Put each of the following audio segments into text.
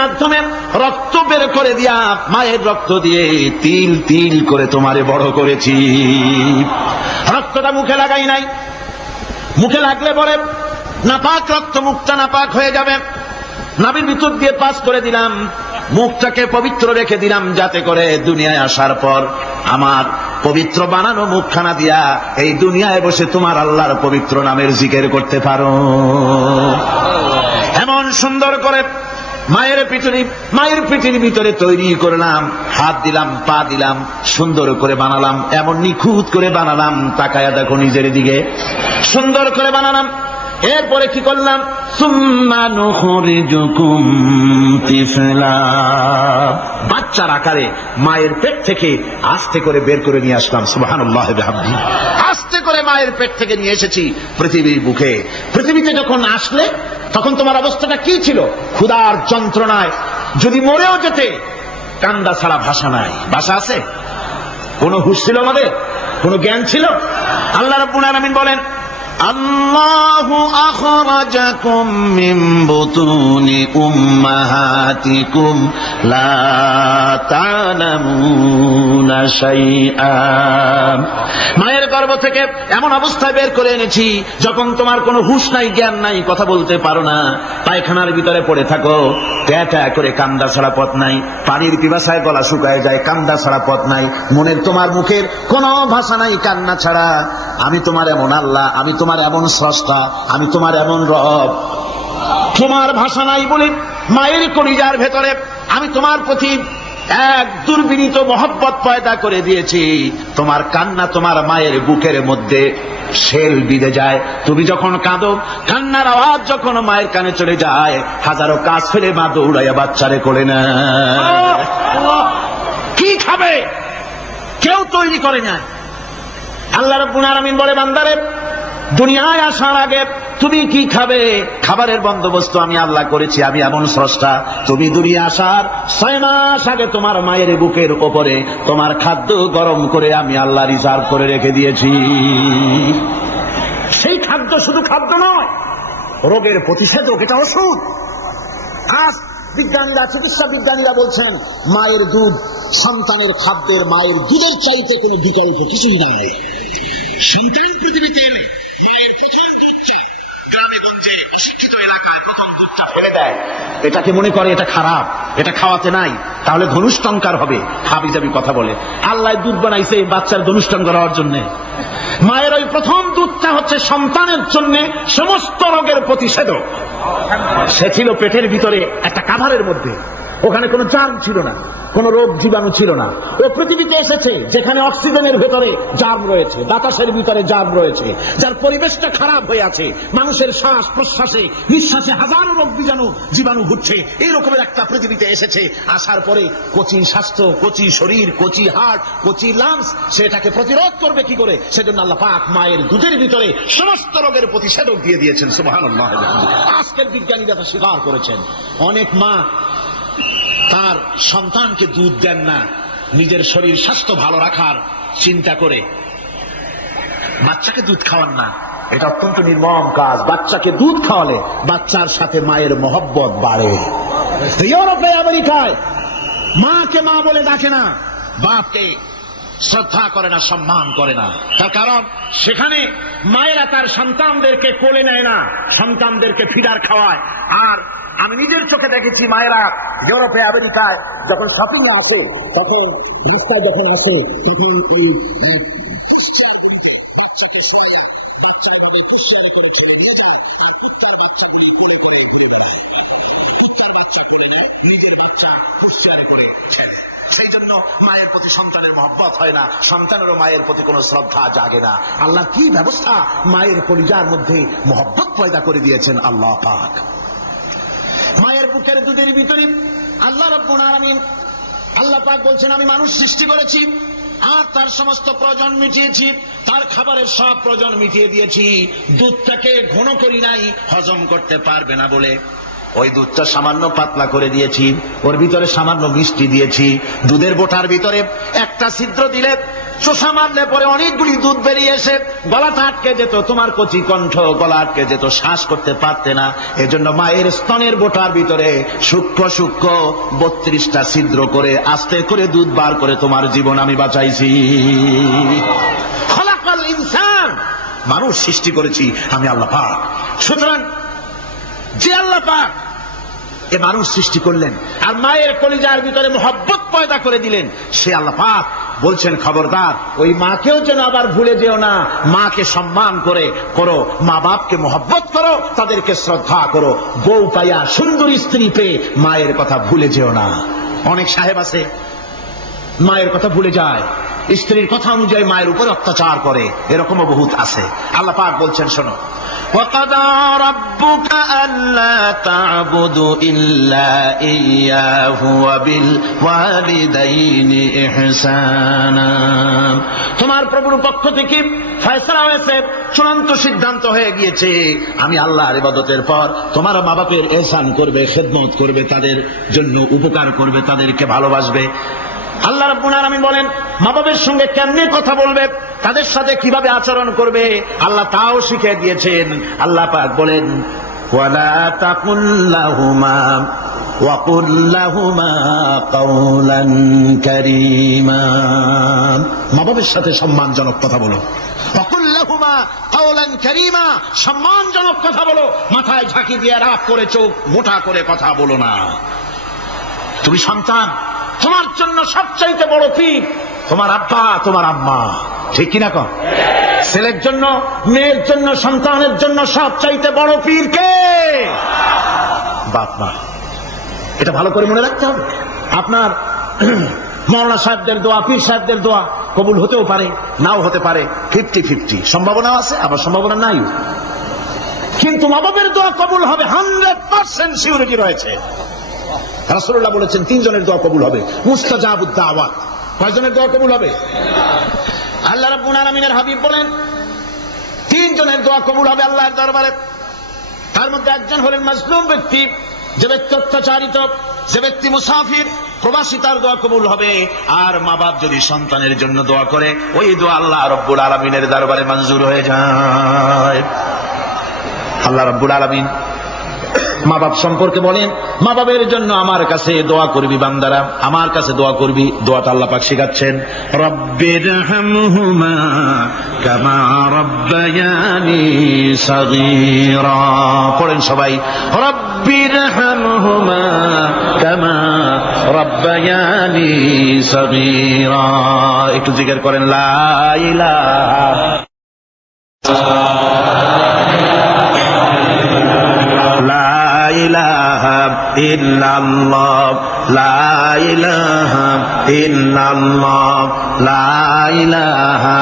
মাধ্যমে রক্ত বের করে দিয়া, মায়ের রক্ত দিয়ে তিল তিল করে তোমারে বড় করেছি। রক্তটা মুখে লাগাই নাই, মুখে লাগলে পরে নাপাক রক্ত মুখটা নাপাক হয়ে যাবে। নাভির ভিতর দিয়ে পাস করে দিলাম, মুখটাকে পবিত্র রেখে দিলাম, যাতে করে দুনিয়ায় আসার পর আমার পবিত্র বানানো মুখখানা দিয়া এই দুনিয়ায় বসে তোমার আল্লাহর পবিত্র নামের জিকির করতে পারো। এমন সুন্দর করে মায়ের পিঠের ভিতরে তৈরি করলাম, হাত দিলাম, পা দিলাম, সুন্দর করে বানালাম, এমন নিখুঁত করে বানালাম, তাকায়া দেখো নিজের দিকে, সুন্দর করে বানালাম। এরপরে কি করলাম, সুম্মা নুখরিজুকুম তিফলা, বাচ্চার আকারে মায়ের পেট থেকে আস্তে করে বের করে নিয়ে আসলাম। সুবহানাল্লাহ ওয়া বিহামদিহি, আস্তে করে মায়ের পেট থেকে নিয়ে এসেছি পৃথিবীর বুকে। পৃথিবীতে যখন আসলে তখন তোমার অবস্থাটা কি ছিল? ক্ষুধার যন্ত্রণায় যদি মরেও যেতে, কান্দা ছাড়া ভাষা নাই। ভাষা আছে? কোন হুঁশ ছিল আমাদের? কোন জ্ঞান ছিল? আল্লাহ রাব্বুল আলামিন বলেন, আল্লাহু আখরাজাকুম মিন বুতুনি উম্মাহাতিকুম লা তা'লামুনা শাইআ, মায়ের গর্ভ থেকে এমন অবস্থায় বের করে এনেছি যখন তোমার কোনো হুঁশ নাই, জ্ঞান নাই, কথা বলতে পারো না, পায়খানার ভিতরে পড়ে থাকো, ট্যাটা করে কান্দা ছাড়া পথ নাই, পানির পিপাসায় গলা শুকায় যায়, কান্দা ছাড়া পথ নাই, মনের তোমার মুখের কোনো ভাষা নাই কান্না ছাড়া। আমি তোমার এমন আল্লাহ, আমি তোমার এমন স্রষ্টা, আমি তোমার এমন রব, তোমার ভাষা নাই বলে মায়ের কলিজার ভেতরে আমি তোমার প্রতি এক দুর্বিনীত মহব্বত পয়দা করে দিয়েছি। তোমার কান্না তোমার মায়ের বুকের মধ্যে শেল বিঁধে যায়। তুমি যখন কাঁদো, কান্নার আওয়াজ যখন মায়ের কানে চলে যায়, হাজারো কাজ ফেলে মা দৌড়াইয়া বাচ্চারে কোলে না। কি খাবে কেউ তৈরি করে না। আল্লাহ রাব্বুল আলামিন বলে, বান্দারে দুনিয়ায় আসার আগে তুমি কি খাবে, খাবারের বন্দোবস্ত আমি আল্লাহ করেছি, আমি এমন স্রষ্টা। তুমি দুনিয়া আসার 6 মাস আগে তোমার মায়ের বুকের উপরে তোমার খাদ্য গরম করে আমি আল্লাহ রিজার্ভ করে রেখে দিয়েছি। সেই খাদ্য শুধু খাদ্য নয়, রোগের প্রতিষেধক, এটা ওষুধ। আজ বিজ্ঞানীরা, চিকিৎসা বিজ্ঞানীরা বলছেন, মায়ের দুধ সন্তানের খাদ্যের, মায়ের দুধের চাইতে কোনো বিকল্প কিছুই নাই। সন্তান পৃথিবীতে এলে ফেলে দেয়, এটাকে মনে করে এটা খারাপ, এটা খাওয়াতে নাই, তাহলে ধনুষ্টঙ্কার হবে, হাবিজাবি কথা বলে। আল্লাহ দুধ বানাইছে বাচ্চার ধনুষ্টঙ্কার হওয়ার জন্য। মায়ের ওই প্রথম দুধটা হচ্ছে সন্তানের জন্য সমস্ত রোগের প্রতিষেধক। সে ছিল পেটের ভিতরে একটা কাভারের মধ্যে, ওখানে কোনো জার্ম ছিল না, কোন রোগ জীবাণু ছিল না। ও পৃথিবীতে এসেছে যেখানে অক্সিজেনের ভেতরে জার্ম রয়েছে, বাতাসের ভিতরে জার্ম রয়েছে, যার পরিবেশটা খারাপ হয়ে আছে, মানুষের শ্বাস প্রশ্বাসে নিঃশ্বাসে হাজারো রোগ জীবাণু ঘুরছে। এই রকমের একটা পৃথিবীতে এসেছে। আসার পরে কচি স্বাস্থ্য, কচি শরীর, কচি হার্ট, কচি লাংস, সেটাকে প্রতিরোধ করবে কি করে? সেজন্য আল্লাহ পাক মায়ের দুধের ভিতরে সমস্ত রোগের প্রতিষেধক দিয়ে দিয়েছেন। সুবহানাল্লাহ। আজকের বিজ্ঞানীরা তা স্বীকার করেছেন। অনেক মা তার সন্তানকে দুধ দেন না, নিজের শরীর স্বাস্থ্য ভালো রাখার চিন্তা করে বাচ্চাকে দুধ খাওয়ান না। এটা অত্যন্ত নির্মম কাজ। বাচ্চাকে দুধ খাওয়ালে বাচ্চার সাথে মায়ের মহব্বত বাড়ে। ইউরোপে, আমেরিকায় মাকে মা বলে ডাকে না, বাপকে শ্রদ্ধা করে না, সম্মান করে না। তার কারণ সেখানে মায়েরা তার সন্তানদেরকে কোলে নেয় না, সন্তানদেরকে ফিডার খাওয়ায়। আর আমি নিজের চোখে দেখেছি, মায়েরা ইউরোপে, আমেরিকায় যখন শপিং এ আসে, তখন রাস্তায় যখন আসে, তখন ওই বাচ্চাকে শোয়া, বাচ্চার কুশিয়ারি করে ছেড়ে দিয়ে যায়, আর কুত্তার বাচ্চাগুলি কোলে কোলে ঘুরে বেড়ায়। কুত্তার বাচ্চা কোলে যায়, নিজের বাচ্চা কুশিয়ারি করে ছেড়ে। সেই জন্য মায়ের প্রতি সন্তানের মহব্বত হয় না, সন্তানেরও মায়ের প্রতি কোনো শ্রদ্ধা জাগে না। আল্লাহ কি ব্যবস্থা মায়ের কলিজার মধ্যে মহব্বত পয়দা করে দিয়েছেন আল্লাহ পাক। মায়ের বুকের দুধের ভিতরে আল্লাহ রাব্বুল আলামিন, আল্লাহ পাক বলছেন, আমি মানুষ সৃষ্টি করেছি আর তার সমস্ত প্রয়োজন মিটিয়েছি, তার খাবারের সব প্রয়োজন মিটিয়ে দিয়েছি। দুধটাকে ঘন করি নাই, হজম করতে পারবে না বলে ওই দুধটা সামান্য পাতলা করে দিয়েছি, ওর ভিতরে সামান্য মিষ্টি দিয়েছি। দুধের বোটার ভিতরে একটা ছিদ্র দিলে চোষা মারলে পরে অনেকগুলি দুধ বেরিয়ে এসে গলাটা আটকে যেত, তোমার কচি কণ্ঠ গলা আটকে যেত, শ্বাস করতে পারতে না। এজন্য মায়ের স্তনের বোটার ভিতরে সূক্ষ্ম সূক্ষ্ম 32টা ছিদ্র করে আস্তে করে দুধ বার করে তোমার জীবন আমি বাঁচাইছি। খলাকাল ইনসান, মানুষ সৃষ্টি করেছি আমি আল্লাহ পাক। সুতরাং যে আল্লাহ পাক এ মানুষ সৃষ্টি করলেন আর মায়ের কলিজার ভিতরে মহব্বত পয়দা করে দিলেন, সে আল্লাহ পাক বলছেন খবরদার ওই মাকেও যেন আবার ভুলে যেও না। মাকে সম্মান করে করো, মা বাপকে মহব্বত করো, তাদেরকে শ্রদ্ধা করো। বউ পাইয়া সুন্দরী স্ত্রী পেয়ে মায়ের কথা ভুলে যেও না। অনেক সাহেব আছে মায়ের কথা ভুলে যায়, স্ত্রীর কথা অনুযায়ী মায়ের উপর অত্যাচার করে, এরকমও বহুত আছে। আল্লাহ পাক বলছেন শোনো, وَقَضَى رَبُّكَ أَلَّا تَعْبُدُوا إِلَّا إِيَّاهُ وَبِالْوَالِدَيْنِ إِحْسَانًا। তোমার প্রভুর পক্ষ থেকে ফয়সালা হয়েছে, চূড়ান্ত সিদ্ধান্ত হয়ে গিয়েছে, আমি আল্লাহর ইবাদতের পর তোমার মা বাপের ইহসান করবে, খেদমত করবে, তাদের জন্য উপকার করবে, তাদেরকে ভালোবাসবে। আল্লাহ রাব্বুল আলামিন বলেন মা বাবার সঙ্গে কেমনে কথা বলবে, তাদের সাথে কিভাবে আচরণ করবে, আল্লাহ তাও শিখিয়ে দিয়েছেন। আল্লাহ পাক বলেন ওয়ালা তাকুল লাহুমা ওয়া কুল লাহুমা কাওলান কারীমা। মা বাবার সাথে সম্মানজনক কথা বলো। ওয়া কুল লাহুমা কাওলান কারীমা, সম্মানজনক কথা বলো। মাথায় ঝাঁকি দিয়ে রাগ করে চোখ মোটা করে কথা বলো না। তুমি সন্তান, তোমার জন্য সবচাইতে বড় পীর তোমার আব্বা তোমার আম্মা, ঠিক কিনা কন? ছেলের জন্য, মেয়ের জন্য, সন্তানের জন্য সবচাইতে বড় পীর কে? বাপ মা। এটা ভালো করে মনে রাখতে হবে। আপনার মৌলানা সাহেবদের দোয়া, পীর সাহেবদের দোয়া কবুল হতেও পারে, নাও হতে পারে, 50-50 সম্ভাবনাও আছে, আবার সম্ভাবনা নাই। কিন্তু মা বাবার দোয়া কবুল হবে 100% সিউরিটি রয়েছে। রাসূলুল্লাহ বলেছেন 3 জনের দোয়া কবুল হবে, মুস্তাজাবুদ দাওয়াত। কয়জনের দোয়া কবুল হবে? আল্লাহ রাব্বুল আলামিনের হাবিব বলেন 3 জনের দোয়া কবুল হবে আল্লাহর দরবারে। তার মধ্যে একজন হলেন মাজলুম ব্যক্তি, যে ব্যক্তি অত্যাচারিত, যে ব্যক্তি মুসাফির, প্রবাসী, তার দোয়া কবুল হবে। আর মা বাপ যদি সন্তানের জন্য দোয়া করে, ওই দোয়া আল্লাহ রাব্বুল আলামিনের দরবারে মঞ্জুর হয়ে যায়। আল্লাহ রাব্বুল আলামিন মা বাপ সম্পর্কে বলেন মা বাবের জন্য আমার কাছে দোয়া করবি বান্দারা, আমার কাছে দোয়া করবি। দোয়াটা আল্লাহ পাক শিখাচ্ছেন, রব্বিরহামহুমা কামা রব্বায়ানি সাগীরা। পড়েন সবাই, রব্বিরহামহুমা কামা রব্বায়ানি সাগীরা। একটু জিকির করেন লা ইলাহা ইল্লাল্লাহ লা ইলাহা ইল্লাল্লাহ লা ইলাহা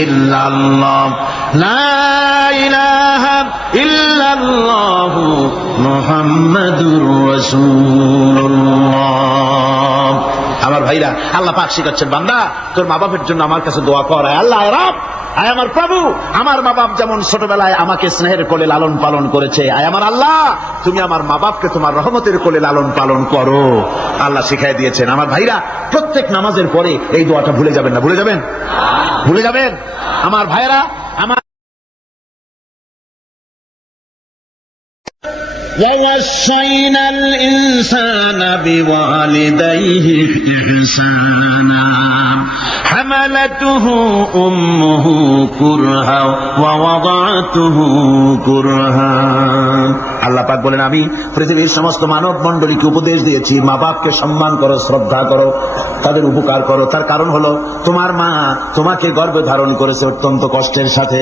ইল্লাল্লাহ লা ইলাহা ইল্লাল্লাহ মুহাম্মাদুর রাসূলুল্লাহ। আমার ভাইরা, আল্লাহ পাক শিখাচ্ছেন বান্দা তোর মা বাপের জন্য আমার কাছে দোয়া কর। আল্লাহ রব, আয় আমার প্রভু, আমার মা বাপ যেমন ছোটবেলায় আমাকে স্নেহের কোলে লালন পালন করেছে, আয় আমার আল্লাহ তুমি আমার মা বাপকে তোমার রহমতের কোলে লালন পালন করো। আল্লাহ শিখাই দিয়েছেন। আমার ভাইরা, প্রত্যেক নামাজের পরে এই দোয়াটা ভুলে যাবেন না। ভুলে যাবেন? ভুলে যাবেন? আমার ভাইরা, আমার وَوَصَّيْنَا الْإِنسَانَ بِوَالِدَيْهِ إِحْسَانًا حَمَلَتْهُ أُمُّهُ كُرْهًا وَوَضَعَتْهُ كُرْهًا। আল্লাহ পাক বলেন আমি পৃথিবীর সমস্ত মানব মণ্ডলীকে উপদেশ দিয়েছি মা বাপকে সম্মান করো, শ্রদ্ধা করো, তাদের উপকার করো। তার কারণ হলো তোমার মা তোমাকে গর্ভে ধারণ করেছে অত্যন্ত কষ্টের সাথে।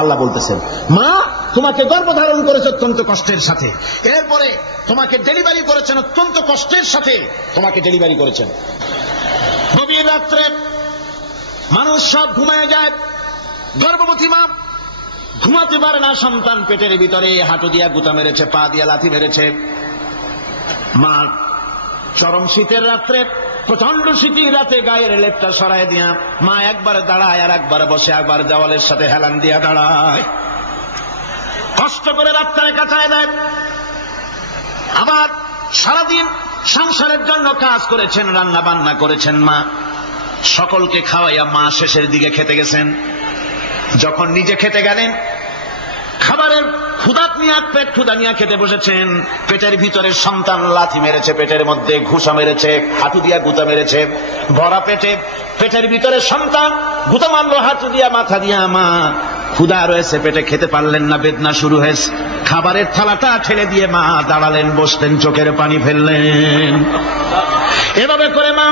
আল্লাহ বলতেছেন মা তোমাকে গর্ভধারণ করেছে অত্যন্ত কষ্টের সাথে, এরপরে তোমাকে ডেলিভারি করেছেন অত্যন্ত কষ্টের সাথে, তোমাকে ডেলিভারি করেছেন। গভীর রাত্রে মানুষ সব ঘুমিয়ে যায়, গর্ভবতী মা ঘুমাতে পারে না, সন্তান পেটের ভিতরে, হাঁটু দিয়া গুতা মেরেছে, পা দিয়া লাথি মেরেছে। মা চরম শীতের রাত্রে, প্রচন্ড শীতের রাতে গায়ের লেপটা সরায় দিয়া মা একবার দাঁড়ায় আর একবার বসে, একবার দেওয়ালের সাথে হেলান দিয়া দাঁড়ায়, কষ্ট করে রাত্রে কাটায় দেয়। আবার সারাদিন সংসারের জন্য কাজ করেছেন, রান্না বান্না করেছেন মা, সকলকে খাওয়াইয়া মা শেষের দিকে খেতে গেছেন। যখন নিজে খেতে গেলেন, খাবারের ক্ষুধা নিয়ে পেট ক্ষুধা নিয়ে খেতে বসেছেন, পেটের ভিতরে সন্তান লাথি মেরেছে, পেটের মধ্যে ঘুষা মেরেছে, হাঁটু দিয়া গুতা মেরেছে, ভরা পেটে পেটের ভিতরে সন্তান গুতা মারলো হাঁটু দিয়া মাথা দিয়া। মা ক্ষুধা রয়েছে পেটে, খেতে পারলেন না, বেদনা শুরু হয়েছে। খাবারের থালাটা ঠেলে দিয়ে মা দাঁড়ালেন, বসলেন, চোখের পানি ফেললেন। এভাবে করে মা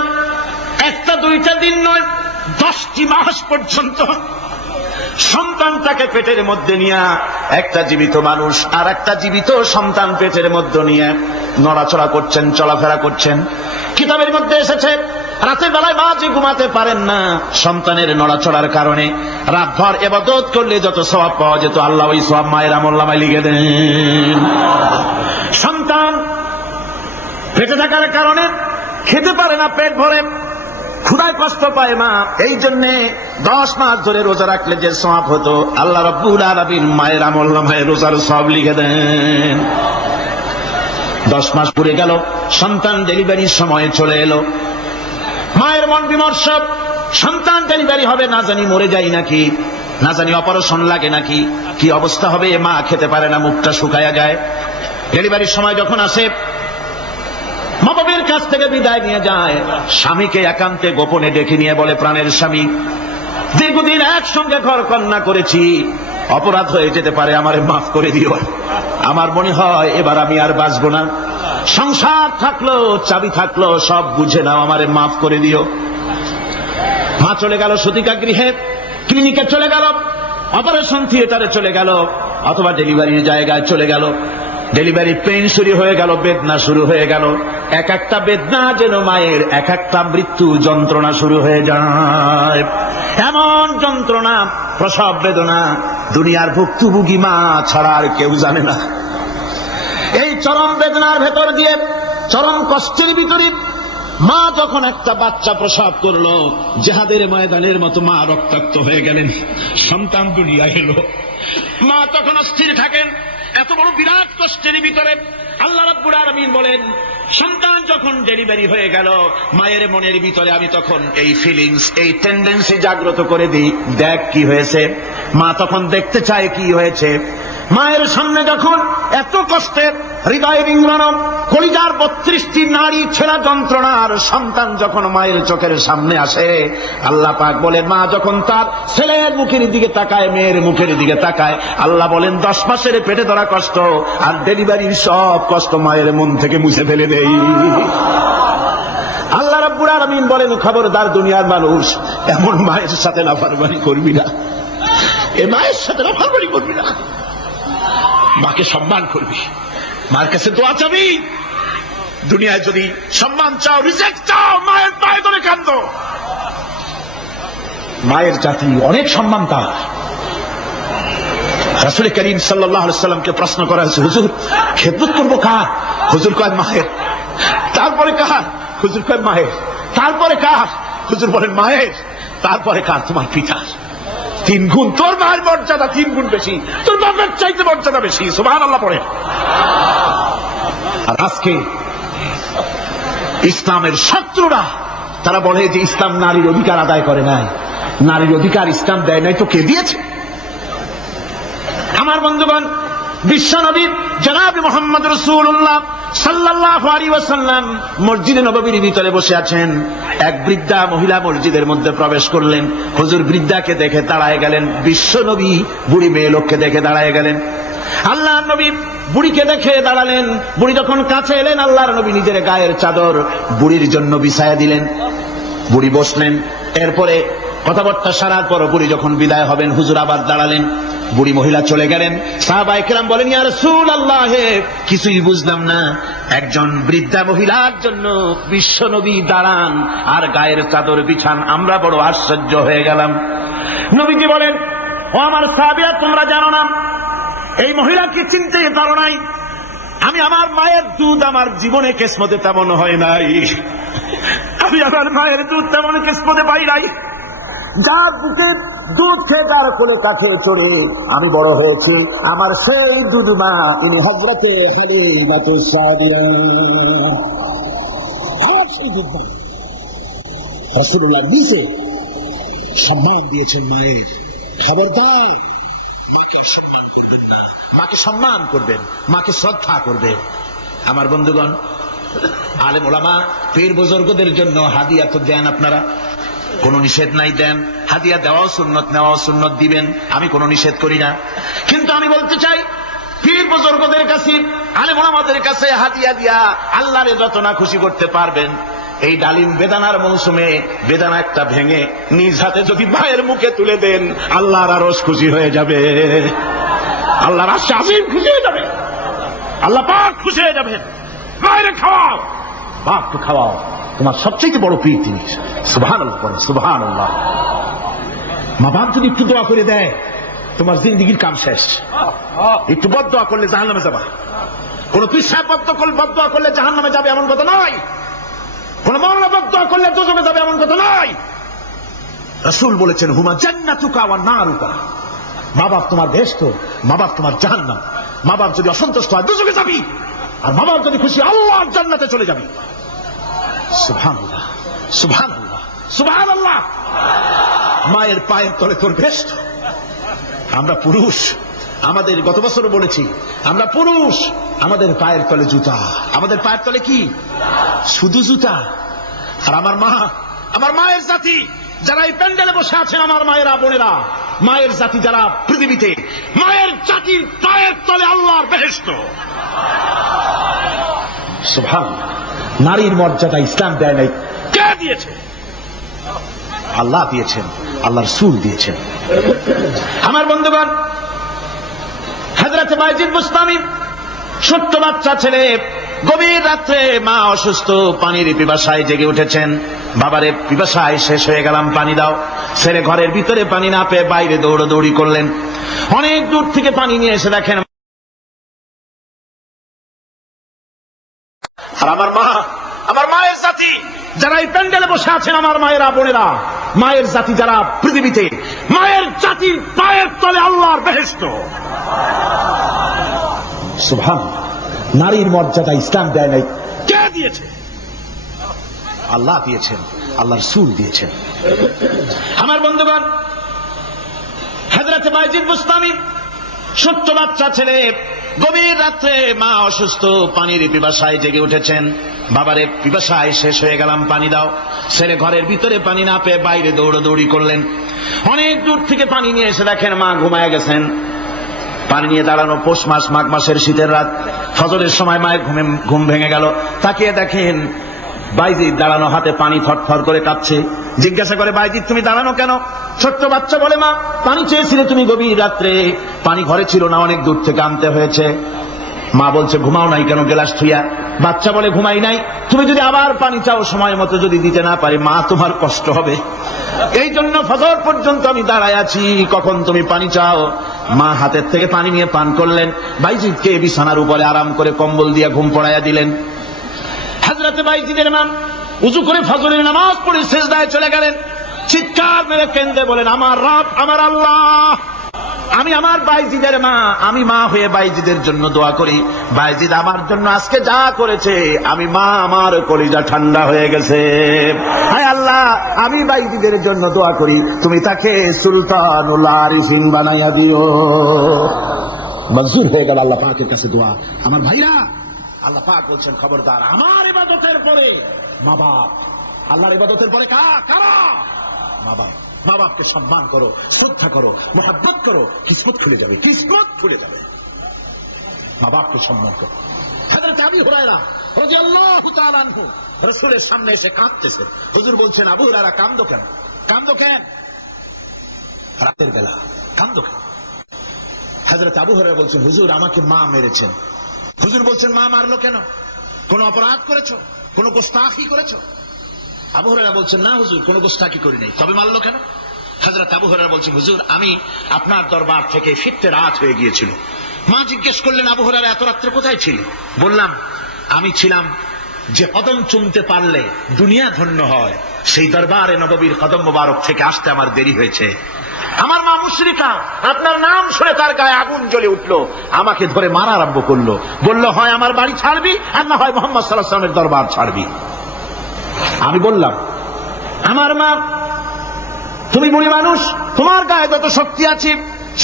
একটা দুইটা দিন নয়, 10টি মাস পর্যন্ত সন্তানটাকে পেটের মধ্যে নিয়ে, একটা জীবিত মানুষ আর একটা জীবিত সন্তান পেটের মধ্যে নিয়ে নড়াচড়া করছেন, চলাফেরা করছেন। কিতাবের মধ্যে এসেছে রাতের বেলায় মা যে ঘুমাতে পারেন না, সন্তানের নড়াচড়ার কারণে রাতভর ইবাদত করলে যত সওয়াব পাওয়া যেত, আল্লাহ ওই সওয়াব মায়ের আমলনামায় লিখে দেন। সন্তান পেটে থাকার কারণে খেতে পারে না, পেট ভরে ক্ষুধায় কষ্ট পায় মা। এই জন্য 10 মাস ধরে রোজা রাখলে যে সওয়াব হতো, আল্লাহ রাব্বুল আলামিন মায়ের আমলনামায় রোজার সওয়াব লিখে দেন। 10 মাস পুরে গেল, সন্তান ডেলিভারির সময় চলে এলো। মায়ের মন বিমর্ষ, সন্তান ডেলিভারি হবে, না জানি মরে যাই নাকি, না জানি অপারেশন লাগে নাকি, কি অবস্থা হবে। মা খেতে পারে না, মুখটা শুকায়া যায়। ডেলিভারির সময় যখন আসে, মা বাবার কাছ থেকে বিদায় নিয়ে যায়, স্বামীকে একান্তে গোপনে ডেকে নিয়ে বলে, প্রাণের স্বামী, দীর্ঘদিন একসঙ্গে ঘর কন্যা করেছি, অপরাধ হয়ে যেতে পারে, আমারে মাফ করে দিও। আমার মনে হয় এবার আমি আর বাঁচবো না। সংসার থাকলো, চাবি থাকলো, সব বুঝে নাও, আমারে মাফ করে দিও। মা চলে গেল সতিকা গৃহে, ক্লিনিকে চলে গেল, অপারেশন থিয়েটারে চলে গেল, অথবা ডেলিভারির জায়গায় চলে গেল। ডেলিভারি পেইন শুরু হয়ে গেল, বেদনা শুরু হয়ে গেল। এক একটা বেদনা যেন মায়ের এক একটা মৃত্যু যন্ত্রণা শুরু হয়ে যায়। এমন যন্ত্রণা, প্রসব বেদনা দুনিয়ার ভুক্তভোগী মা ছাড়া আর কেউ জানে না। এই চরম বেদনার ভেতর দিয়ে, চরম কষ্টের ভিতরে মা যখন একটা বাচ্চা প্রসব করলো, জিহাদের ময়দানের মতো মা রক্তাক্ত হয়ে গেলেন, সন্তান দুনিয়ায় এলো। মা তখন অস্থির থাকেন। এত বড় বিরাট কষ্টের ভিতরে আল্লাহ রাব্বুল আলামিন বলেন, সন্তান যখন ডেলিভারি হয়ে গেল, মায়ের মনের ভিতরে আমি তখন এই ফিলিংস, এই টেন্ডেন্সি জাগ্রত করে দিই, দেখ কি হয়েছে। মা তখন দেখতে চায় কি হয়েছে। মায়ের সামনে যখন এত কষ্টের, হৃদয় বিঙ্গলানো, কলিজার 32টি নাড়ি ছেঁড়া যন্ত্রণার সন্তান যখন মায়ের চোখের সামনে আসে, আল্লাহ পাক বলেন, মা যখন তার ছেলের মুখের দিকে তাকায়, মেয়ের মুখের দিকে তাকায়, আল্লাহ বলেন 10 মাসের পেটে ধরা কষ্ট আর ডেলিভারির সব কষ্ট মায়ের মন থেকে মুছে ফেলে দেই। আল্লাহ রাব্বুল আলামিন বলেন, খবরদার দুনিয়ার মানুষ, এমন মায়ের সাথে নাফরমানি করবি না, এ মায়ের সাথে নাফরমানি করবি না। মাকে সম্মান করবি, মার কাছে দোয়া চাবি। দুনিয়ায় যদি সম্মান চাও, রিজেক্ট চাও, মায়ের পায়ে ধরে কাঁদো। মায়ের জাতি অনেক সম্মান তার। রাসূল করিম সাল্লাল্লাহু আলাইহি সাল্লামকে প্রশ্ন করা হয়েছে, হুজুর খেদমত করবো কার? হুজুর কয় মায়ের। তারপরে কার? হুজুর কয় মায়ের। তারপরে কার? হুজুর বলেন মায়ের। তারপরে কার? তোমার পিতার। 3 গুণ। তোর মায়ের মর্যাদা 3 গুণ বেশি, তোর বাবার চাইতে মর্যাদা বেশি। সুবহানাল্লাহ পড়ে। আর আজকে ইসলামের শত্রুরা তারা বলে যে ইসলাম নারীর অধিকার আদায় করে নাই। নারীর অধিকার ইসলাম দেয় নাই তো কে দিয়েছে? আমার বন্ধুগণ, বিশ্বনবী জনাব মুহাম্মদ রাসূলুল্লাহ সাল্লাল্লাহু আলাইহি ওয়াসাল্লাম মসজিদে নববীর ভিতরে বসে আছেন। এক বৃদ্ধা মহিলা মসজিদের মধ্যে প্রবেশ করলেন। হুজুর বৃদ্ধাকে দেখে দাঁড়ায় গেলেন। বিশ্বনবী বুড়ি মেয়ে লোককে দেখে দাঁড়ায় গেলেন। আল্লাহর নবী বুড়িকে দেখে দাঁড়ালেন। বুড়ি যখন কাছে এলেন, আল্লাহর নবী নিজের গায়ের চাদর বুড়ির জন্য বিছায়া দিলেন। বুড়ি বসলেন। এরপরে কথাবার্তা সারার পর বুড়ি যখন বিদায় হবেন, হুজুর আবার দাঁড়ালেন। বুড়ি মহিলা চলে গেলেন। সাহাবায়ে কেরাম বলেন, ইয়া রাসূলুল্লাহ, কিছুই বুঝলাম না, একজন বৃদ্ধা মহিলার জন্য বিশ্বনবী দাঁড়ান আর গায়ের চাদর বিছান, আমরা বড় আশ্চর্য হয়ে গেলাম। নবীজি বলেন, ও আমার সাহাবীরা, তোমরা জানো না, এই মহিলাকে চিনতে পারো নাই। আমি আমার মায়ের দুধ আমার জীবনে কিসমতে তেমন হয় নাই। আমি আমার মায়ের দুধ তেমন কিসমতে পাই নাই। যার বুকের দুধ খেয়ে তার কোলে কাছে চড়ে আমি বড় হয়েছি, আমার সেই দুধ মা, ইনি হযরতে হালিমাতুস সাদিয়া। আমার সেই দুধ মা। রাসূলুল্লাহ নিজে সম্মান দিয়েছেন মায়ের। খবরদার মাকে সম্মান করবেন, মাকে শ্রদ্ধা করবেন। আমার বন্ধুগণ, আলেম ওলামা পীর বুজুর্গদের জন্য হাদিয়া তো দেন, আপনারা কোনো নিষেধ নাই, দেন। হাদিয়া দেওয়াও সুন্নত, নেওয়াও সুন্নত, দিবেন, আমি কোনো নিষেধ করি না। কিন্তু আমি বলতে চাই, পীর বুজুর্গদের কাছে, আলেম ওলামাদের কাছে হাদিয়া দিয়া আল্লাহরে যত না খুশি করতে পারবেন, এই ডালিম বেদানার মৌসুমে বেদানা একটা ভেঙে নিজ হাতে যদি মায়ের মুখে তুলে দেন, আল্লাহর আরশ খুশি হয়ে যাবে, আল্লাহর আরশ আজিম খুশি হয়ে যাবে, আল্লাহ পাক খুশি হয়ে যাবেন। মায়ের খাওয়াও, বাপকে খাওয়াও, তোমার সবচেয়ে বড় পীর তিনি। সুবহানাল্লাহ, সুবহানাল্লাহ। মা বাপ যদি একটু দোয়া করে দেয়, তোমার জিন্দেগির কাম শেষ। একটু বদদোয়া করলে জাহান্নামে যাবা। কোন পীর সাহেব বদদোয়া করলে জাহান্নামে যাবে এমন কথা নয়, কোন মাওলানা বদদোয়া করলে দোজখে যাবে এমন কথা নয়। রাসূল বলেছেন, হুমা জান্নাতুকা ওয়া নারুকা। মা বাপ তোমার বেহেশত, মা বাপ তোমার জাহান্নাম। মা বাপ যদি অসন্তুষ্ট হয় দোজখে যাবি, আর মা বাপ যদি খুশি আল্লাহর জান্নাতে চলে যাবি। সুবহানাল্লাহ, সুবহানাল্লাহ, সুবহানাল্লাহ। মায়ের পায়ের তলে তোর বেহেশত। আমরা পুরুষ, আমাদের গত বছরও বলেছি, আমরা পুরুষ, আমাদের পায়ের তলে জুতা। আমাদের পায়ের তলে কি? শুধু জুতা। আর আমার মা, আমার মায়ের জাতি যারা এই প্যান্ডেলে বসে আছেন, আমার মায়েরা বোনেরা, মায়ের জাতি যারা পৃথিবীতে, মায়ের জাতির পায়ের তলে আল্লাহর বেহেশত। সুবহানাল্লাহ। নারীর মর্যাদা ইসলাম দেয় নাই, কে দিয়েছে? আল্লাহ দিয়েছেন, আল্লাহর রাসূল দিয়েছেন। আমার বন্ধুগণ, হযরত বাইজিদ বুস্তামি, ছোট্ট বাচ্চা ছেলে, গভীর রাত্রে মা অসুস্থ, পানির পিপাসায় জেগে উঠেছেন। বাবারে, পিপাসায় শেষ হয়ে গেলাম, পানি দাও। ছেলে ঘরের ভিতরে পানি না পেয়ে বাইরে দৌড়াদৌড়ি করলেন। অনেক দূর থেকে পানি নিয়ে এসে দেখেন, আর আমার মা, আমার মায়ের জাতি যারা এই প্যান্ডেলে বসে আছেন, আমার মায়েরা বোনেরা, মায়ের জাতি যারা পৃথিবীতে, মায়ের জাতির পায়ের তলে আল্লাহর বেহেশত। সুবহানাল্লাহ। নারীর মর্যাদা ইসলাম দেয় নাই, কে দিয়েছে? আল্লাহ দিয়েছেন, আল্লাহর রাসূল দিয়েছেন। আমার বন্ধুগণ, হযরত বাইজিদ বুস্তামি, ছোট্ট বাচ্চা ছেলে, গভীর রাত্রে মা অসুস্থ, পানির পিপাসায় জেগে উঠেছেন। বাবারে, পিপাসায় শেষ হয়ে গেলাম, পানি দাও। ছেলে ঘরের ভিতরে পানি না পেয়ে বাইরে দৌড়াদৌড়ি করলেন। অনেক দূর থেকে পানি নিয়ে এসে দেখেন মা ঘুমায় গেছেন। পানি নিয়ে দাঁড়ানো পৌষ মাস, মাঘ মাসের শীতের রাত, ফজরের সময় মায়ের ঘুম ভেঙে গেল। তাকিয়ে দেখেন বাইজিদ দাঁড়ানো, হাতে পানি থরথর করে কাঁপছে। জিজ্ঞাসা করে, বাইজিদ তুমি দাঁড়ানো কেন? ছোট্ট বাচ্চা বলে, মা পানি চেয়েছিলে তুমি গভীর রাত্রে, পানি ঘরে ছিল না, অনেক দূর থেকে আনতে হয়েছে। মা বলছে, ঘুমাও নাই কেন গেলাস থুইয়া? বাচ্চা বলে, ঘুমাই নাই। তুমি যদি আবার পানি চাও, সময় মতো যদি দিতে না পারি, মা তোমার কষ্ট হবে, এই জন্য ফজর পর্যন্ত আমি দাঁড়ায় আছি, কখন তুমি পানি চাও। মা হাতের থেকে পানি নিয়ে পান করলেন। বাইজিদকে বিছানার উপরে আরাম করে কম্বল দিয়ে ঘুম পড়াইয়া দিলেন। হযরত বাইজিদের মা উযু করে ফজরের নামাজ পড়ে সিজদায় চলে গেলেন। চিৎকার মেরে কেঁদে বলেন, আমার রব, আমার আল্লাহ, আমি আমার বাইজিদের মা, আমি মা হয়ে বাইজিদের জন্য দোয়া করি। বাইজিদ আমার জন্য আজকে যা করেছে, আমি মা, আমার কলিজা ঠান্ডা হয়ে গেছে। হায় আল্লাহ, আমি বাইজিদের জন্য দোয়া করি, তুমি তাকে সুলতানুল আরিফিন বানাইয়া দিও। মঞ্জুর হয়ে গেল আল্লাহ পাকের কাছে দোয়া। আমার ভাইরা, আল্লাহ পাক বলছেন, খবরদার, আমার ইবাদতের পরে মা বাপ, আল্লাহর ইবাদতের পরে কারা? মা বাপ। মা বাপকে সম্মান করো, শ্রদ্ধা করো, মোহাব্বত করো, কিসমত খুলে যাবে, কিসমত খুলে যাবে। মা বাপকে সম্মান করো। হযরত আবু হুরায়রা রাদিয়াল্লাহু তাআলা আনহু রাসূলের সামনে এসে কাঁদতেছে। হুজুর বলছেন, আবু হুরায়রা কাঁদো কেন? কাঁদো কেন? রাতের বেলা কাঁদো কেন? হযরত আবু হুরায়রা বলছেন, হুজুর আমাকে মা মেরেছেন। হুজুর বলছেন, মা মারলো কেন? কোন অপরাধ করেছো? কোন গোস্তাখি করেছো? আবু হুরায়রা বলছেন, না হুজুর, কোন গোস্তাখি করি নাই, তবে মারলো কেন? হযরত আবু হুরায়রা বলছেন, হুজুর আমি আপনার দরবার থেকে ফিরতে রাত হয়ে গিয়েছিল। মা জিজ্ঞেস করলেন, আবু হুরায়রা এত রাত্রে কোথায় ছিলি? বললাম, আমি ছিলাম যে কদম চুমতে পারলে দুনিয়া ধন্য হয়, সেই দরবারে নববীর কদম মোবারক থেকে আসতে আমার দেরি হয়েছে। আমার মা মুশরিকা, আপনার নাম শুনে তার গায়ে আগুন জ্বলে উঠলো, আমাকে ধরে মারা আরম্ভ করলো। বলল, হয় আমার বাড়ি ছাড়বি, আর না হয় মুহাম্মদ সাল্লাল্লাহু আলাইহি ওয়াসাল্লামের দরবার ছাড়বি। আমি বললাম, আমার মা, তুমি বুড়ি মানুষ, তোমার গায়ে যত শক্তি আছে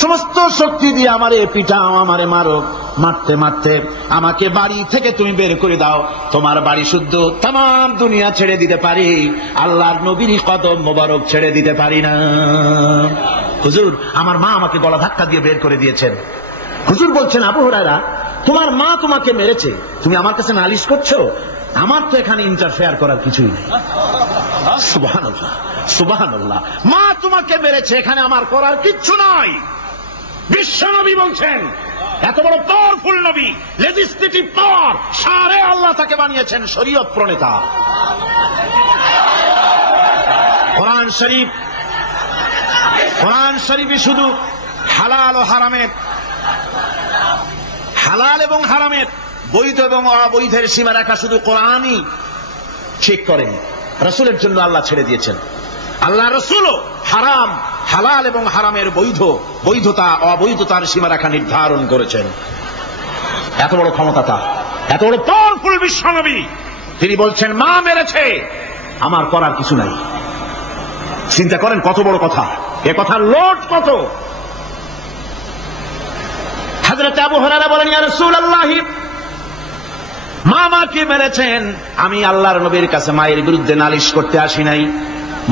সমস্ত শক্তি দিয়ে আমারে পিটাও, আমারে মারো, মারতে মারতে আমাকে বাড়ি থেকে তুমি বের করে দাও। তোমার বাড়ি শুদ্ধ তাম দুনিয়া ছেড়ে দিতে পারি, আল্লাহর নবীর কদম মোবারক ছেড়ে দিতে পারি না। হুজুর, আমার মা আমাকে গলা ধাক্কা দিয়ে বের করে দিয়েছেন। হুজুর বলছেন, আবু হুরায়রা, তোমার মা তোমাকে মেরেছে, তুমি আমার কাছে নালিশ করছো? আমার তো এখানে ইন্টারফেয়ার করার কিছুই নেই। সুবহানাল্লাহ, সুবহানাল্লাহ। মা তোমাকে মেরেছে, এখানে আমার করার কিচ্ছু নাই। বিশ্বনবী বলছেন, এত বড় পাওয়ারফুল নবী, লেজিসলেটিভ পাওয়ার, সারে আল্লাহ তাকে বানিয়েছেন শরীয়ত প্রণেতা। কোরআন শরীফ, কোরআন শরীফে শুধু হালাল ও হারামের, হালাল এবং হারামের, বৈধ এবং অবৈধের সীমারেখা শুধু কোরআনই ঠিক করেন, রাসূলের জন্য আল্লাহ ছেড়ে দিয়েছেন। আল্লাহ রাসূলও হারাম, হালাল এবং হারামের বৈধতা অবৈধতার সীমারেখা নির্ধারণ করেছেন। এত বড় ক্ষমতা তার, এত বড় পাওয়ারফুল বিশ্বনবী, তিনি বলছেন মা মেরেছে, আমার করার কিছু নাই। চিন্তা করেন কত বড় কথা, এ কথার লোড কত। হযরত আবু হুরায়রা বলেন, ইয়া রাসূলুল্লাহ, মা মাকে মেরেছেন, আমি আল্লাহর নবীর কাছে মায়ের বিরুদ্ধে নালিশ করতে আসি নাই।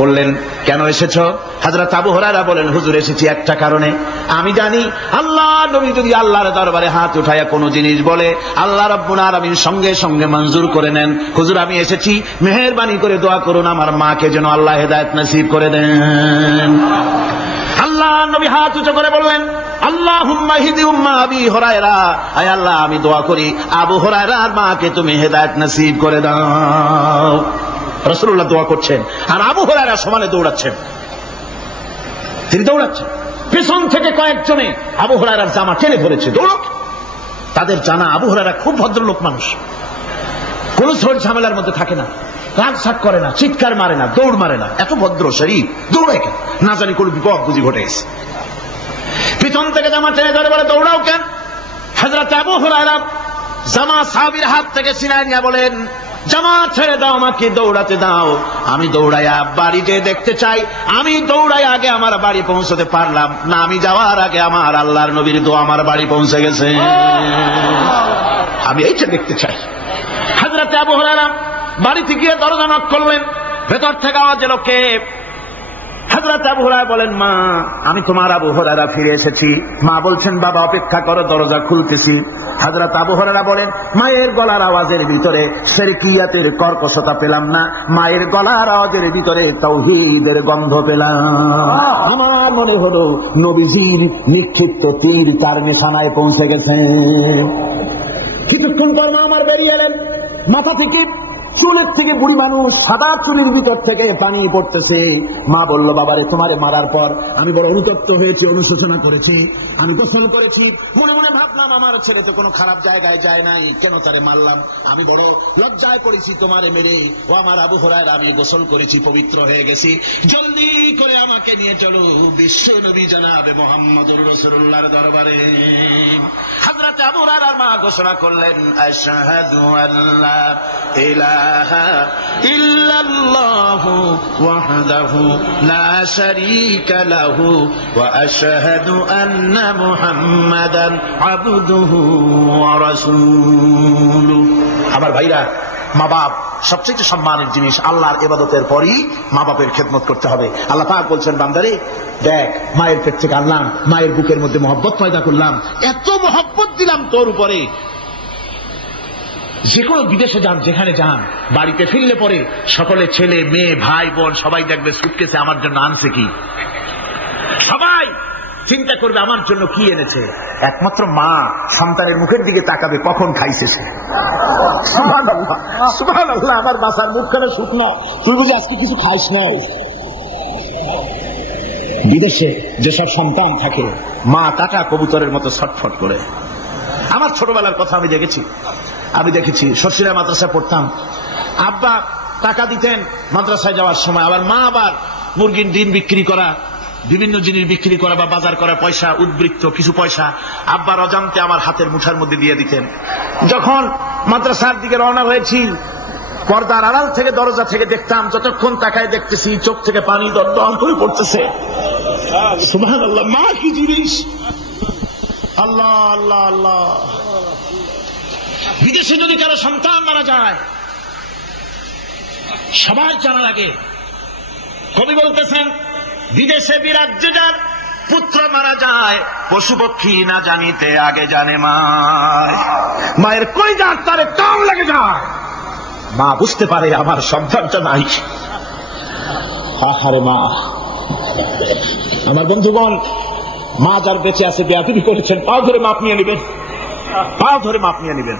বললেন, কেন এসেছো? হযরত আবু হুরায়রা বলেন, হুজুর এসেছি একটা কারণে, আমি জানি আল্লাহ নবী যদি আল্লাহর দরবারে হাত উঠায়া কোনো জিনিস বলে আল্লাহ রাব্বুল আলামিন সঙ্গে সঙ্গে মঞ্জুর করে নেন। হুজুর আমি এসেছি, মেহেরবানি করে দোয়া করুন আমার মাকে যেন আল্লাহ হেদায়েত নসিব করে দেন। আল্লাহ নবী হাত উঁচু করে বললেন, আল্লাহুম্মা হিদি উম্মা আবি হুরায়রা, আয় আল্লাহ আমি দোয়া করি আবু হুরায়রার মাকে তুমি হেদায়েত নসিব করে দাও। রাসূলুল্লাহ দোয়া করছেন আর আবু হুরায়রা সমানে দৌড়াচ্ছেন। তিনি দৌড়াচ্ছেন, পেছন থেকে কয়েকজনে আবু হুরায়রার জামা টেনে ধরেছে, দৌড়ক। তাদের জানা আবু হুরায়রা খুব ভদ্রলোক মানুষ, কোন ঝড় ঝামেলার মধ্যে থাকে না, রাগ সাক করে না, চিৎকার মারে না, দৌড় মারে না, এত ভদ্র শরীর, দৌড়ায় কেন? না জানি কোন বিপদ বুঝি ঘটে গেছে। পিছন থেকে জামা টেনে ধরে বলে, দৌড়াও কেন? হযরত আবু হুরায়রা জামা সাহাবীর হাত থেকে ছিনায় নিয়ে বলেন, জামা ছেড়ে দাও, আমাকে দৌড়াতে দাও, আমি দৌড়াইয়া বাড়িতে দেখতে চাই। আমি দৌড়াই আগে আমার বাড়ি পৌঁছতে পারলাম না, আমি যাওয়ার আগে আমার আল্লাহর নবীর দোয়া আমার বাড়ি পৌঁছে গেছে, আমি এইটা দেখতে চাই। হযরত আবু হুরায়রা বাড়িতে গিয়ে দরজা নক করলেন, ভেতর থেকে আওয়াজ এলো, কে? হযরত আবু হুরায়রা বলেন, মা আমি তোমার আবু হুরায়রা ফিরে এসেছি। মা বলছেন, বাবা অপেক্ষা করো, দরজা খুলতেছি। হযরত আবু হুরায়রা বলেন, মায়ের গলার আওয়াজের ভিতরে শিরকিয়াতের কর্কশতা পেলাম না, মায়ের গলার আওয়াজের ভিতরে তাওহীদের গন্ধ পেলাম। আমার মনে হলো নবীজির নিক্ষিপ্ত তীর তার নিশানায় পৌঁছে গেছে। কিছুক্ষণ পর মা আমার বেরিয়ে এলেন, মাথা থেকে চুলের থেকে, বুড়ি মানুষ, সাদা চুলের ভিতর থেকে পানি পড়তেছে। মা বলল, বাবারে তোমারে মারার পর আমি বড় অনুতপ্ত হয়েছি, অনুশোচনা করেছি, আমি গোসল করেছি, মনে মনে ভাবলাম আমার ছেলে তো কোনো খারাপ জায়গায় যায় নাই, কেন তারে মারলাম, আমি বড় লজ্জায় পড়েছি তোমারে মেরে। ও আমার আবু হুরায়রা, আমি গোসল করেছি, পবিত্র হয়ে গেছি, জলদি করে আমাকে নিয়ে চলো বিশ্ব নবী জনাবে মুহাম্মদুর রাসূলুল্লাহর দরবারে। হযরত আবু হুরায়রার মা ঘোষণা করলেন, আশহাদু আল্লা ইলাহা ইল্লাল্লাহু ওয়াহদাহু লা শারীকা লাহু ওয়া আশহাদু আন্না মুহাম্মাদান আবদুহু ওয়া রাসূলুহু। আমার ভাইরা, মা বাপ সবচেয়ে সম্মানের জিনিস, আল্লাহর ইবাদতের পরই মা বাপের খেদমত করতে হবে। আল্লাহ পাক বলছেন, বান্দারে দেখ, মায়ের পেট থেকে আনলাম, মায়ের বুকের মধ্যে মহব্বত পয়দা করলাম, এত মহব্বত দিলাম তোর উপরে, যে কোনো বিদেশে যান, যেখানে যান, বাড়িতে ফিরলে পরে সকলে ছেলে মেয়ে ভাই বোন সবাই দেখবে সুটকেসে আমার জন্য আনছে কি, সবাই চিন্তা করবে আমার জন্য কি এনেছে। একমাত্র মা সন্তানের মুখের দিকে তাকাবে কখন খাইছে সে। সুবহানাল্লাহ, সুবহানাল্লাহ, আমার বাসার মুখখানে শুকনো, তুই বুঝি আজকে কিছু খাইস না। বিদেশে যেসব সন্তান থাকে, মা কাটা কবুতরের মতো ছটফট করে। আমার ছোটবেলার কথা আমি দেখেছি, শর্ষিরা মাদ্রাসায় পড়তাম, আব্বা টাকা দিতেন মাদ্রাসায় যাওয়ার সময়, আবার মা আবার মুরগির ডিম বিক্রি করা, বিভিন্ন জিনিস বিক্রি করা বা বাজার করা পয়সা, উদ্বৃত্ত কিছু পয়সা আব্বার অজান্তে আমার হাতের মুঠার মধ্যে দিয়ে দিতেন। যখন মাদ্রাসার দিকে রওনা হয়েছি, পর্দার আড়াল থেকে দরজা থেকে দেখতাম, যতক্ষণ তাকায় দেখতেছি চোখ থেকে পানি দরদর করে পড়তেছে। সুবহানাল্লাহ, মা কি জিনিস! আল্লাহ আল্লাহ আল্লাহ। বিদেশে যদি কারো সন্তান মারা যায় সবাই জানা লাগে। কবি বলতেছেন, বিদেশে বিরাজ্যে যার পুত্র মারা যায়, পশু পক্ষী না জানিতে আগে জানে মায়। মায়ের কই যাক তারে কাম লাগে যায়, মা বুঝতে পারে আমার সন্তানটা নাই। আহারে মা! আমার বন্ধুগণ, মা যার বেঁচে আছে বেয়াদবি করেছেন, পা ধরে মাপ নিয়ে নেবেন, পা ধরে মাপ নিয়ে নেবেন।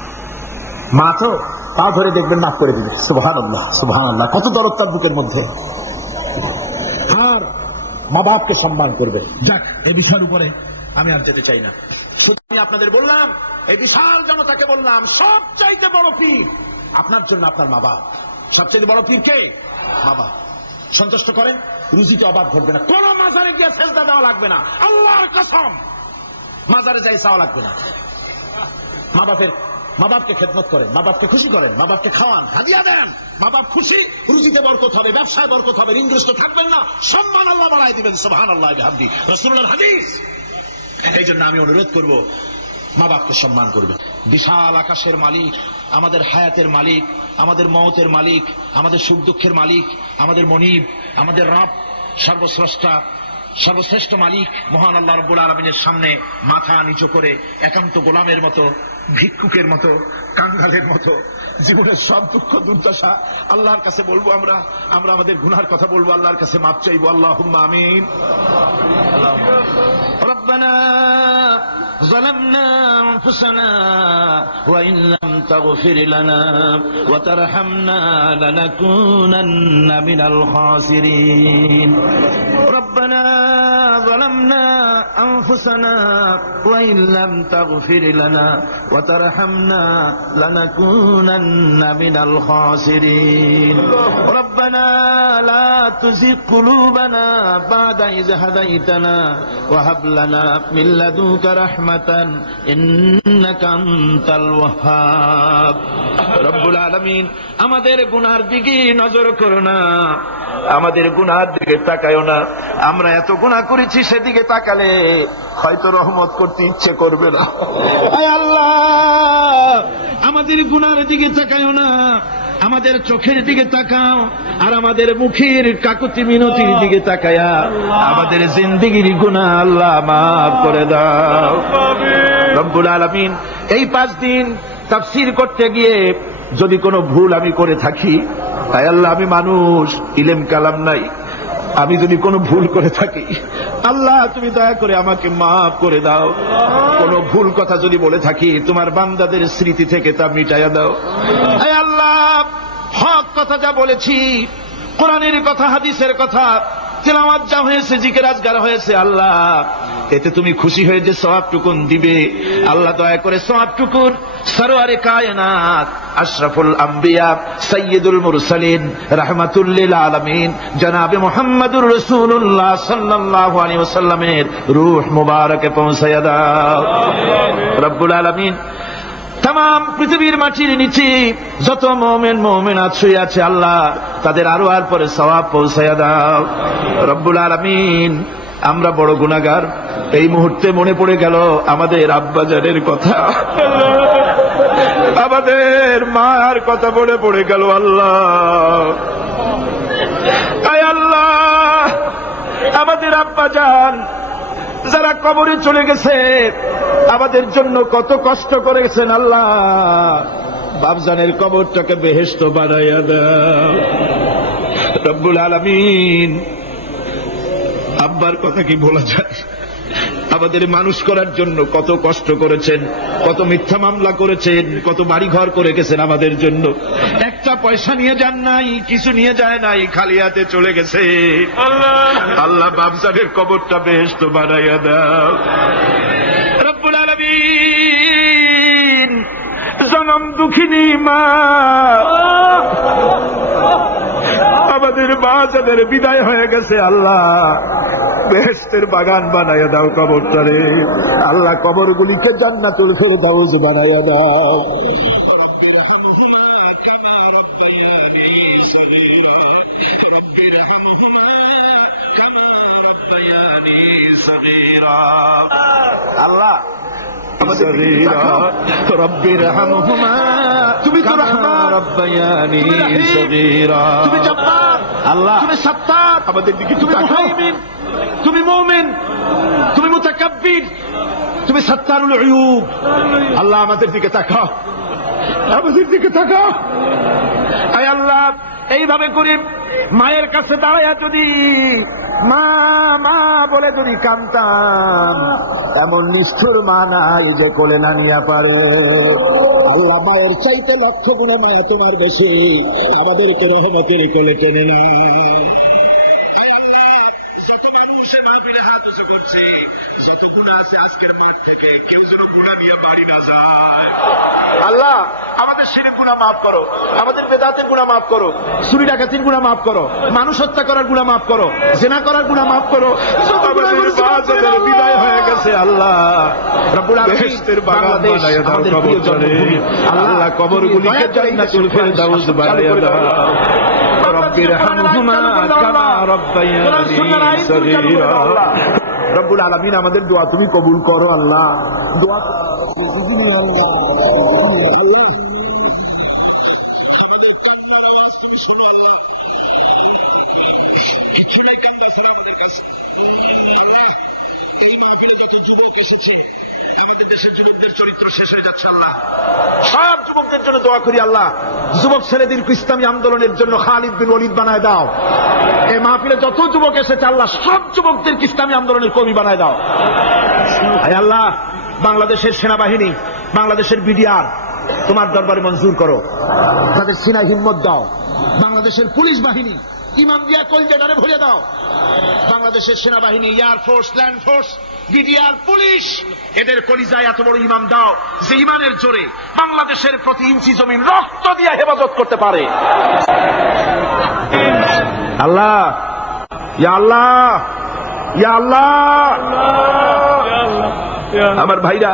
মা তো পা ধরে দেখবেন মাফ করে দিবে। সুবহানাল্লাহ সুবহানাল্লাহ, কত দরদ তার বুকের মধ্যে। আর মা বাপকে সম্মান করবে। যাক, এই বিষয়ের উপরে আমি আর যেতে চাই না। শুধু আমি আপনাদের বললাম, এই বিশাল জনতাকে বললাম, সবচাইতে বড় পীর আপনার জন্য আপনার মা বাপ। সবচাইতে বড় পীর কে? মা বাপ। সন্তুষ্ট করেন, রুজিতে অভাব ঘটবে না। কোন মাজারে গিয়ে সেজদা দেওয়া লাগবে না, আল্লাহর কসম। মাজারে যাই চাওয়া লাগবে না। মা বাপকে খেদমত করেন, মা বাপকে খুশি করেন, মা বাপকে খাওয়ান, হাদিয়া দেন। মা বাপ খুশি, রুজিতে বরকত হবে, ব্যবসায় বরকত হবে, ঋণগ্রস্ত থাকবেন না, সম্মান আল্লাহ বাড়াই দিবেন। সুবহানাল্লাহ বিহামদি, রাসূলুল্লাহর হাদিস। এই জন্য আমি অনুরোধ করব, মা বাপকে সম্মান করবেন। বিশাল আকাশের মালিক, আমাদের হায়াতের মালিক, আমাদের মওতের মালিক, আমাদের সুখ দুঃখের মালিক, আমাদের মনিব, আমাদের রব, সর্বস্রষ্টা, সর্বশ্রেষ্ঠ মালিক মহান আল্লাহ রাব্বুল আলামিনের সামনে মাথা নিচু করে একান্ত গোলামের মতো, ভিক্ষুকের মতো, কাঙ্গালের মতো জীবনের সব দুঃখ দুর্দশা আল্লাহর কাছে বলবো। আমরা আমাদের গুনার কথা বলবো, আল্লাহর কাছে মাপ চাইবো। আল্লাহুম্মা আমিন। রব্বানা ظلمنا أنفسنا وإن لم تغفر لنا وترحمنا لنكونن من الخاسرين. ربنا ظلمنا أنفسنا وإن لم تغفر لنا وترحمنا لنكونن من الخاسرين. ربنا لا تزغ قلوبنا بعد إذ هديتنا وهب لنا من لدنك رحمة إنك أنت الوهاب. রব্বুল আলামিন, আমাদের গুনার দিকে নজর করো না, আমাদের গুনার দিকে তাকায়ও না। আমরা এত গুনাহ করেছি, সেদিকে তাকালে হয়তো রহমত করতে ইচ্ছে করবে না। আয় আল্লাহ, আমাদের গুনার দিকে তাকায়ও না, আমাদের চোখের দিকে তাকাও, আর আমাদের মুখের কাকুতি মিনতির দিকে তাকায়া আমাদের জিন্দেগির গুনাহ আল্লাহ মাফ করে দাও। রব্বুল আলামিন, এই 5 দিন তাফসীর করতে গিয়ে যদি কোনো ভুল আমি করে থাকি, তাই আল্লাহ, আমি মানুষ, ইলম কালাম নাই, আমি যদি কোনো ভুল করে থাকি, আল্লাহ তুমি দয়া করে আমাকে মাফ করে দাও। কোনো ভুল কথা যদি বলে থাকি, তোমার বান্দাদের স্মৃতি থেকে তা মিটাইয়া দাও। হে আল্লাহ, হক কথা যা বলেছি, কোরআনের কথা, হাদিসের কথা, তেলাওয়াত যা হয়েছে, জিকির আজগার হয়েছে, আল্লাহ এতে তুমি খুশি হয়ে যে সওয়াবটুকুন দিবে, আল্লাহ দয়া করে সওয়াবটুকুন সরওয়ারে কায়নাত, আশরাফুল আম্বিয়া, সাইয়্যিদুল মুরসালিন, রাহমাতুল লিল আলামিন জনাবে মুহাম্মদুর রাসূলুল্লাহ সাল্লাল্লাহু আলাইহি ওয়াসাল্লামের রূহ মুবারকে পৌঁছায়া দাও। রব্বুল আলামিন, তাম পৃথিবীর মাটির নিচে যত মুমিন মুমিনাত শুয়ে আছে, আল্লাহ তাদের আরো আর পরে সওয়াব পৌঁছায়া দাও। রব্বুল আলামিন, আমরা বড় গুনাহগার। এই মুহূর্তে মনে পড়ে গেল আমাদের আব্বাজানের কথা, আমাদের মার কথা মনে পড়ে গেল। আল্লাহ, আয় আল্লাহ, আমাদের আব্বাজান যারা কবরে চলে গেছে, আমাদের জন্য কত কষ্ট করেছেন, আল্লাহ বাপজানের কবরটাকে বেহেশত বানাইয়া দাও। রব্বুল আলামিন, আব্বার কথা কি বলা যায়? আমাদের মানুষ করার জন্য কত কষ্ট করেছেন, কত মিথ্যা মামলা করেছেন, কত বাড়ি ঘর করে গেছেন আমাদের জন্য। একটা পয়সা নিয়ে যান নাই, কিছু নিয়ে যায় নাই, খালি হাতে চলে গেছে। আল্লাহ বাপজানের কবরটা বেহেশত বানাইয়া দাও। রব্বুল আলামিন, জনম দুঃখিনী মা, আমাদের মা যাদের বিদায় হয়ে গেছে, আল্লাহ বেহেশতের বাগান বানাইয়া দাও কবরটারে। আল্লাহ কবরগুলিকে জান্নাতুল ফেরদাউস বানাইয়া দাও। صغيرا رب ارحمهما كما ربياني صغيرا আল্লাহ رب ارحمهما তুমি তো রহমান রব্বায়ানি সগীরা তুমি জব্বার আল্লাহ তুমি সত্তার আমাদের দিকে তুমি মুহাইমিন তুমি মুমিন তুমি মুতাকাব্বির তুমি সত্তারুল উয়ুব আল্লাহ আমাদের দিকে তাকাও আমাদের দিকে তাকাও আয় আল্লাহ এইভাবে করে মায়ের কাছে দাঁড়ায়া যদি মা মা বলে যদি কাঁদতাম এমন নিষ্ঠুর মা নাই যে কোলে না নিয়ে পারে আল্লাহ মায়ের চাইতে লক্ষ গুণে মায়া তোমার বেশি আমাদেরকে রহমতের কোলে টেনে না যত মানুষ মাহফিলে হাত উঁচু করছে যত গুণা আছে আজকের মাঠ থেকে কেউ যেন গুণা নিয়ে বাড়ি না যায় আল্লাহ আমাদের শিরক গুনাহ মাফ করো আমাদের বেদাতের গুনাহ মাফ করো চুরি ডাকাতির গুনাহ মাফ করো মানুষ হত্যা করার গুনাহ মাফ করো জিনা করার গুনাহ মাফ করো আমাদের বাজারের বিদায় হয়ে গেছে আল্লাহ রব্বুল আলামিন বেহেশতের বাগান বানায়া দাও কবরে আল্লাহ কবরগুলিকে জান্নাতুল ফেরদাউস বানায়া দাও রব্বি রহমহুমা কামা রব্বায়ানি সগীরা রব্বুল আলামিন আমাদের দোয়া তুমি কবুল করো আল্লাহ দোয়া আল্লাহ আমাদের কান্নার আওয়াজ তুমি শোনো আল্লাহ কিছুই কান্না ছাড়া আমাদের কাছে আল্লাহ এই মাহফিলে যত যুবক এসেছে আমাদের দেশের যুবকদের চরিত্র শেষ হয়ে যাচ্ছে আল্লাহ সব যুবকদের জন্য দোয়া করি আল্লাহ যুবক ছেলেদেরকে ইসলামী আন্দোলনের জন্য খালিদ বিন ওয়ালিদ বানায় দাও এই মাহফিলে যত যুবক এসেছে আল্লাহ সব যুবকদেরকে ইসলামী আন্দোলনের কর্মী বানায় দাও আয় আল্লাহ বাংলাদেশের সেনাবাহিনী বাংলাদেশের বিডিআর তোমার দরবারে মঞ্জুর করো তাদের সিনায় হিম্মত দাও বাংলাদেশের পুলিশ বাহিনী ইমাম দিয়া কলজেটারে ভরে দাও বাংলাদেশের সেনাবাহিনী air force land force BDR police এদের কলিজায় এত বড় ইমাম দাও যে ইমানের জোরে বাংলাদেশের প্রতি ইঞ্চি জমিন রক্ত দিয়ে হেফাজত করতে পারে আল্লাহ ইয়া আল্লাহ ইয়া আল্লাহ আমার ভাইরা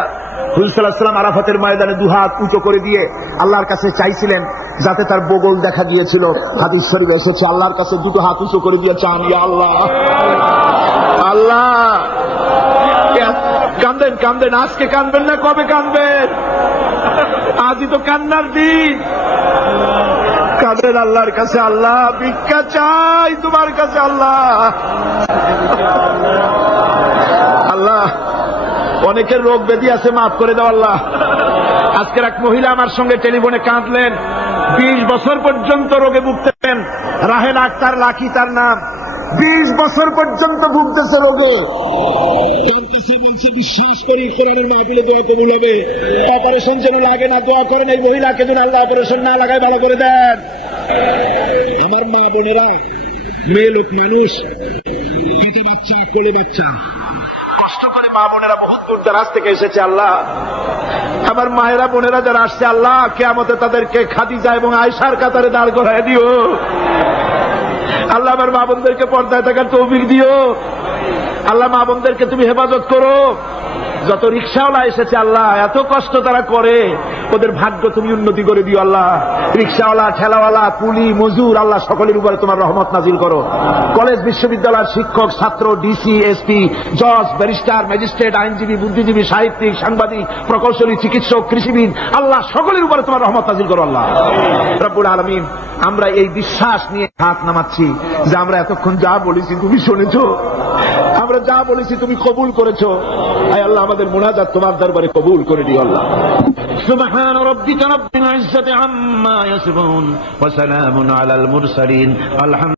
হুজুর সাল্লাল্লাহু আলাইহি ওয়াসাল্লাম আরাফাতের ময়দানে দুহাত উঁচু করে দিয়ে আল্লাহর কাছে চাইছিলেন যাতে তার বগল দেখা গিয়েছিল হাদিস শরীফে এসেছে আল্লাহর কাছে দুটো হাত উঁচু করে দিয়ে চান ইয়া আল্লাহ আল্লাহ কান্দেন কান্দেন আজকে কাঁদবেন না কবে কাঁদবেন আজই তো কান্নার দিন কাঁদেন আল্লাহর কাছে আল্লাহ ভিক্ষা চাই তোমার কাছে আল্লাহ আল্লাহ অনেকের রোগ ব্যাধি আছে মাফ করে দাও আল্লাহ আজকের এক মহিলা আমার সঙ্গে টেলিফোনে কাঁদলেন 20 বছর পর্যন্ত রোগে ভুগতেন রাহেল আক্তার লাকি তার নাম 20 বছর পর্যন্ত ভুগতেছে রোগে তার কাছে বলছে বিশ্বাস করি কোরআনের মাহফিলে দোয়া কবুল হবে অপারেশন যেন লাগে না দোয়া করেন এই মহিলাকে যেন আল্লাহ অপারেশন না লাগায় ভালো করে দেন আমার মা বোনেরা মেয়ে লোক মানুষ পিঠে বাচ্চা কোলে বাচ্চা কষ্ট করে মা বোনেরা বহুত দূর দরাজ থেকে এসেছে আল্লাহ আমার মায়েরা বোনেরা যারা আসছে আল্লাহ কিয়ামতে তাদেরকে খাদিজা এবং আয়েশার কাতারে দাঁড় করায় দিও আল্লাহ আমার মা বোনদেরকে পর্দায় থাকার তৌফিক দিও আল্লাহ মা বোনদেরকে তুমি হেফাজত করো যত রিক্সাওয়ালা এসেছে আল্লাহ এত কষ্ট তারা করে ওদের ভাগ্য তুমি উন্নতি করে দিও আল্লাহ রিক্সাওয়ালা ঠেলাওয়ালা কুলি মজুর আল্লাহ সকলের উপরে তোমার রহমত নাজিল করো কলেজ বিশ্ববিদ্যালয়ের শিক্ষক ছাত্র ডিসি এসপি জজ ব্যারিস্টার ম্যাজিস্ট্রেট আইনজীবী বুদ্ধিজীবী সাহিত্যিক সাংবাদিক প্রকৌশলী চিকিৎসক কৃষিবিদ আল্লাহ সকলের উপরে তোমার রহমত নাজিল করো আল্লাহ রব্বুল আলামিন আমরা এই বিশ্বাস নিয়ে হাত নামাচ্ছি যে আমরা এতক্ষণ যা বলেছি তুমি শুনেছো আমরা যা বলেছি তুমি কবুল করেছো আয় আল্লাহ আমাদের মুনাজাত তোমার দরবারে কবুল করে দিও আল্লাহ সুবহান রাব্বিকা রাব্বিল ইজ্জাতি আম্মা ইয়াসিফুন ওয়া সালামুন আলাল মুরসালিন